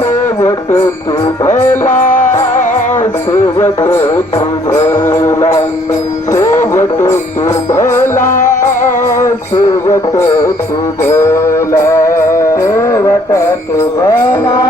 सेवत तू भला सेवत तू भला सेवत तू भला सेवत तू भला सेवत तू भला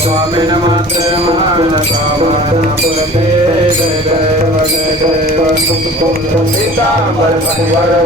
स्वामी नमस्ते महावीर सीतांबर परिवार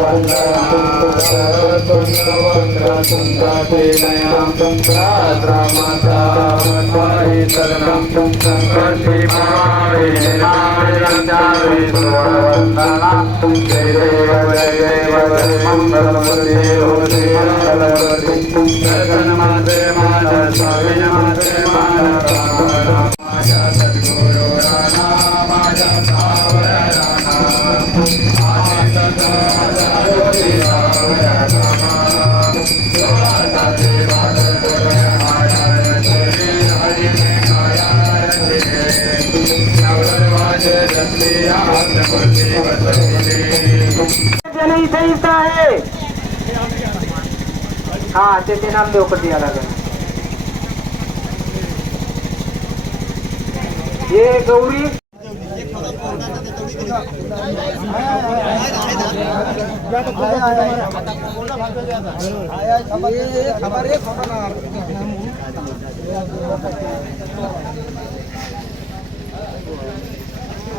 नहीं सही है हाँ तेते नाम दे ऊपर दिया लगा ये गौरी। हमारे खबर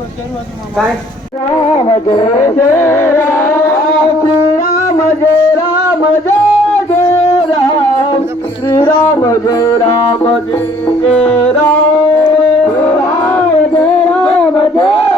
काय? राम जय जय राम राम जय राम जय जय राम राम जय राम जय जय राम राम जय राम जय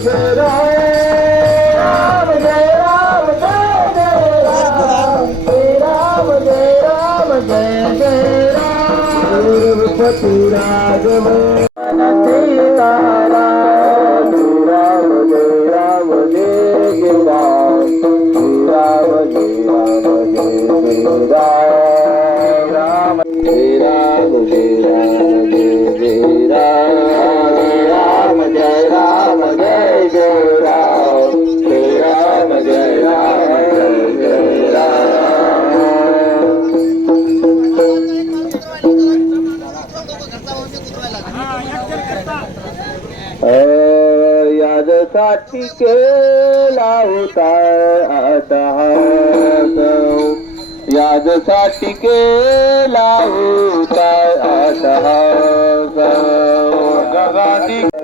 Sera टिकेला होता असा गगा टिक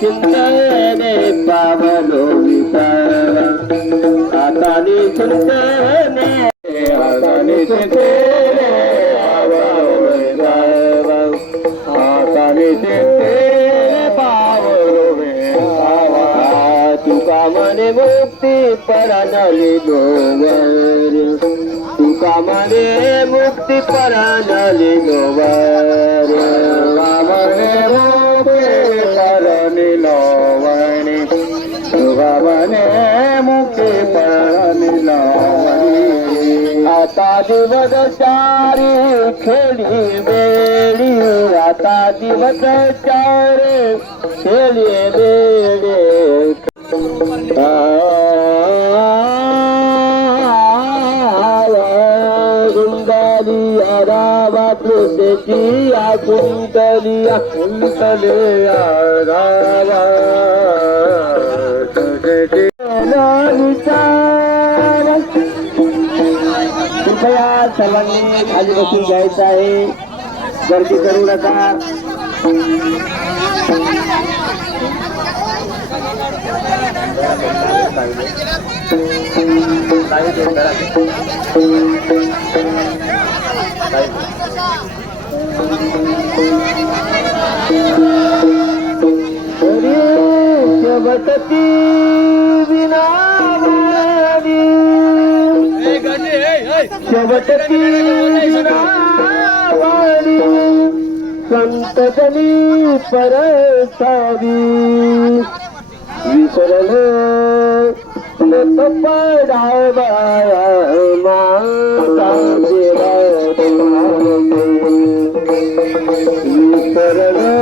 ಚಿಂತನೆ ಪಾವನು ಆತನಿ ಚಿಂತನೆ ಆತನಿ ಚಿಂತನೆ ಆತನಿ ಚಿಂತನೆ ಪಾವನು ತುಕಾಮನೆ ಮುಕ್ತಿ ಪರನಲಿ ಗೋವರ್ ತುಕಾಮನೆ दिवसारी खेली बेडी आता दिवसार खेळी बेडे गुंडालिया रावा कुंडलिया कुंडलिया कुंडलिया Terima kasih telah शेवटची गावाली संतजनी परसावी. विसरले नत पडावा माता विसरले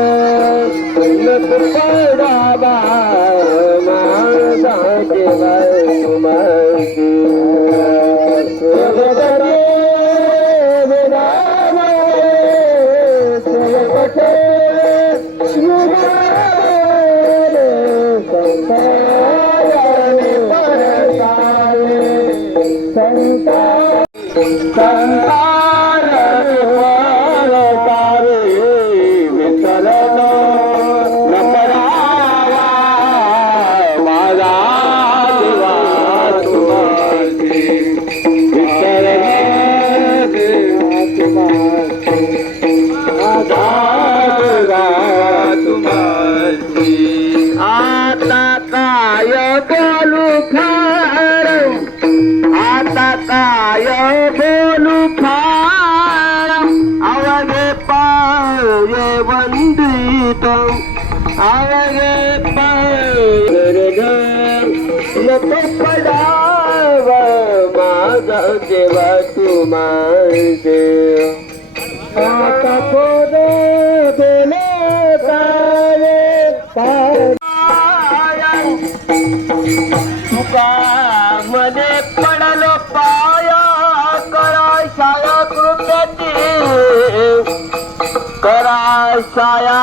তোমাকে কাপড় দেলে তারে মনে পড়ল পায়া করায় সায়া কৃপতি। করায় সায়া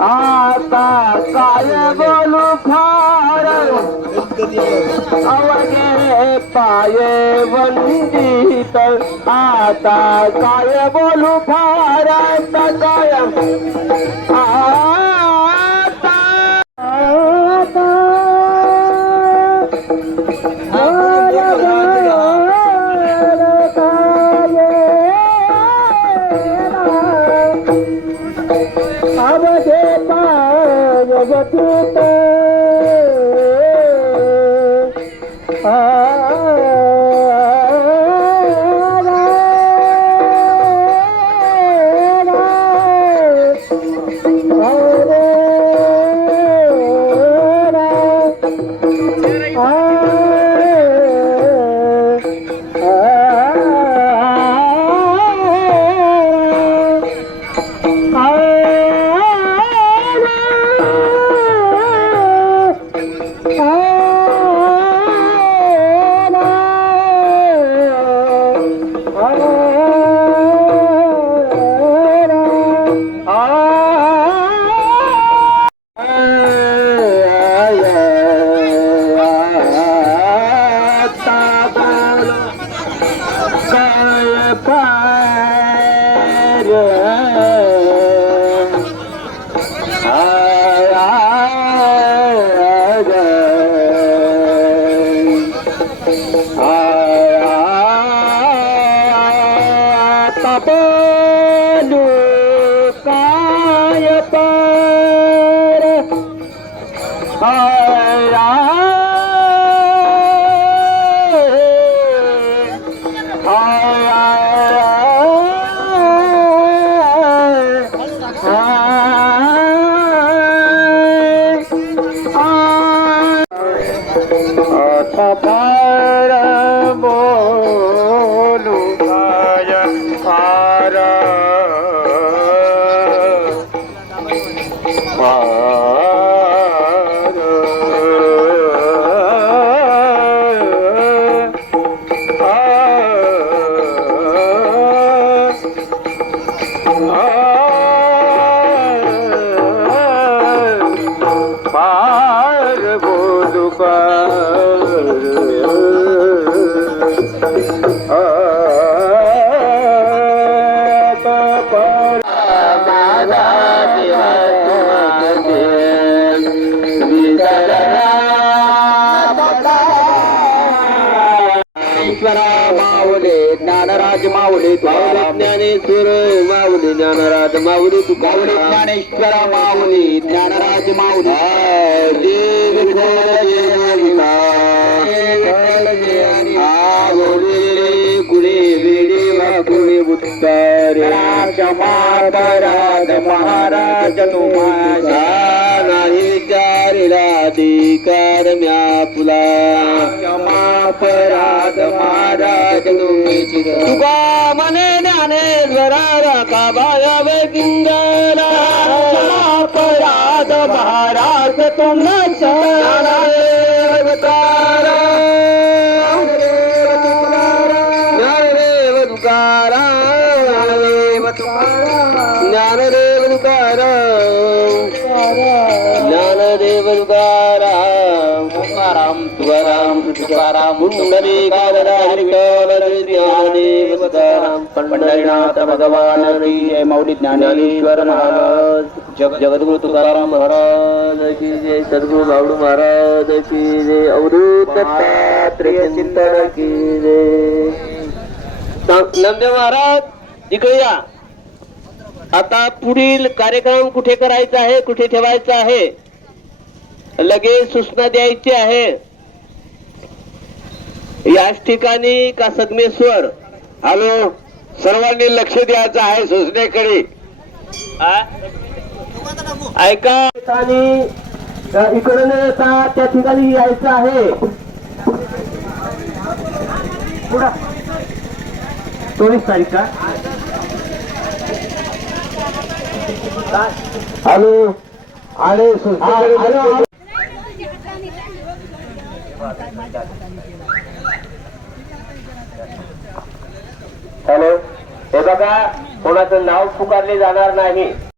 आता काय बोलू फार अवघे पाये वंदित आता काय बोलू फार आता काय आता बोलू काय पर? फार Wow. ज्ञानराज माऊले ज्ञानेश्वर माऊली ज्ञानराज माऊली तू माऊली ज्ञानेश्वरा माऊली ज्ञानराज माऊली. देव कुळे वेडे वाकुळे उत्तारे क्षमापराध महाराज तुम्हा नाही विचारिला अधिकार म्या पुला क्षमापराध महाराज तुका मने ज्ञानेश्वरा का बायाव किंगला क्षमापराध महाराज तुम्हाला पंढरीनाथ भगवान जय मौली ज्ञानेश्वर महाराज जग जगद्गुरु तुकाराम महाराज की जय सद्गुरु बावडू महाराज की जय अवधूत चिंतन की जय नंदे महाराज इकडे या आता पुढील कार्यक्रम कुठे करायचा आहे? कुठे ठेवायचा आहे? लगेच सूचना द्यायची आहे. याच ठिकाणी का सगमेश्वर? हॅलो सर्वांनी लक्ष द्यायचं आहे सूचनेकडे? ऐका. इकडे न येता त्या ठिकाणी यायचं आहे. चोवीस तारीख का? हॅलो. आणि हॅलो हे बघा कोणाचं नाव पुकारले जाणार नाही.